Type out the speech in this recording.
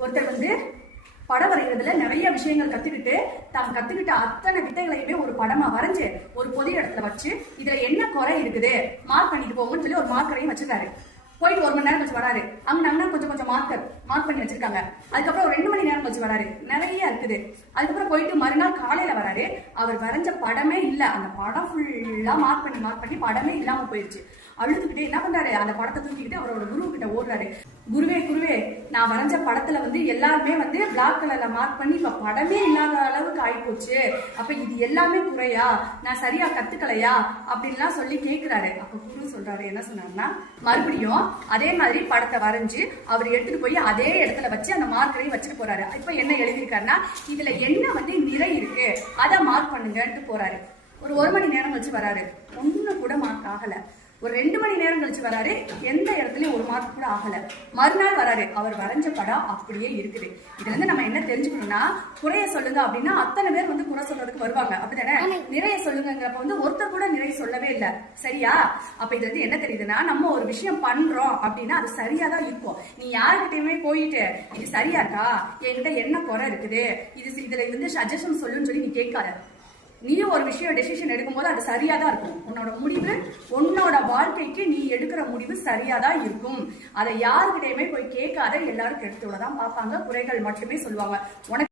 ஒருத்தர் வந்து படம் வரைகிறதுல நிறைய விஷயங்கள் கத்துக்கிட்டு தான் கத்துக்கிட்ட அத்தனை வித்தைகளையுமே ஒரு படமா வரைஞ்சு ஒரு பொது இடத்துல வச்சு இதுல என்ன குறை இருக்குது மார்க் பண்ணிட்டு போங்கன்னு சொல்லி ஒரு மார்க்கரையும் வச்சிருக்காரு போயிட்டு ஒரு மணி நேரம் கழிச்சு வராரு. அங்க நாங்க கொஞ்சம் கொஞ்சம் மார்க்கர் மார்க் பண்ணி வச்சிருக்காங்க. அதுக்கப்புறம் ஒரு ரெண்டு மணி நேரம் கழிச்சு வராரு. நிறைய இருக்குது. அதுக்கப்புறம் போயிட்டு மறுநாள் காலையில வராரு. அவர் வரைஞ்ச படமே இல்ல. அந்த படம் ஃபுல்லா மார்க் பண்ணி மார்க் பண்ணி படமே இல்லாம போயிருச்சு. அழுதுகிட்டே என்ன பண்றாரு? அந்த படத்தை தூக்கிக்கிட்டு அவரோட குரு கிட்ட ஓடுறாரு. குருவே குருவே நான் வரைஞ்ச படத்துல வந்து எல்லாருமே வந்து பிளாக் கலர்ல மார்க் பண்ணி இப்ப படமே இல்லாத அளவுக்கு ஆயிப்போச்சு. அப்ப இது எல்லாமே குறையா? நான் சரியா கத்துக்கலையா? அப்படின்லாம் சொல்லி கேக்குறாரு. அப்ப குரு சொல்றாரு என்ன சொன்னாருன்னா மறுபடியும் அதே மாதிரி படத்தை வரைஞ்சு அவர் எடுத்துட்டு போய் அதே இடத்துல வச்சு அந்த மார்க்கரையும் வச்சுட்டு போறாரு. இப்ப என்ன எழுதியிருக்காருன்னா இதுல என்ன வந்து நிறை இருக்கு அதை மார்க் பண்ணுங்கன்ட்டு போறாரு. ஒரு ஒரு மணி நேரம் வச்சு வராரு. ஒண்ணு கூட மார்க் ஆகல. ஒரு ரெண்டு மணி நேரம் கழிச்சு வராரு. எந்த இடத்துலயும் ஒரு மார்க் கூட ஆகல. மறுநாள் வராரு. அவர் வரைஞ்ச படம் அப்படியே இருக்குது. இதுல இருந்து நம்ம என்ன தெரிஞ்சுக்கணும்னா குறைய சொல்லுங்க அப்படின்னா அத்தனை பேர் வந்து குறை சொல்றதுக்கு வருவாங்க. அப்படிதானே நிறைய சொல்லுங்கிறப்ப வந்து ஒருத்தர் கூட நிறைய சொல்லவே இல்லை. சரியா? அப்ப இது வந்து என்ன தெரியுதுன்னா நம்ம ஒரு விஷயம் பண்றோம் அப்படின்னா அது சரியா தான் இருக்கும். நீ யாருக்கிட்டயுமே போயிட்டு இது சரியாக்கா என்கிட்ட என்ன குறை இருக்குது? இது இதுல வந்து சஜஷன் சொல்லுன்னு சொல்லி நீ கேட்காத. நீயும் ஒரு விஷயம் டெசிஷன் எடுக்கும்போது அது சரியா தான் இருக்கும். உன்னோட முடிவு உன்னோட வாழ்க்கைக்கு நீ எடுக்கிற முடிவு சரியா தான் இருக்கும். அதை யாருக்கிட்டையுமே போய் கேட்காத எல்லாரும் கெடுத்து தான் பார்ப்பாங்க. குறைகள் மட்டுமே சொல்லுவாங்க. உனக்கு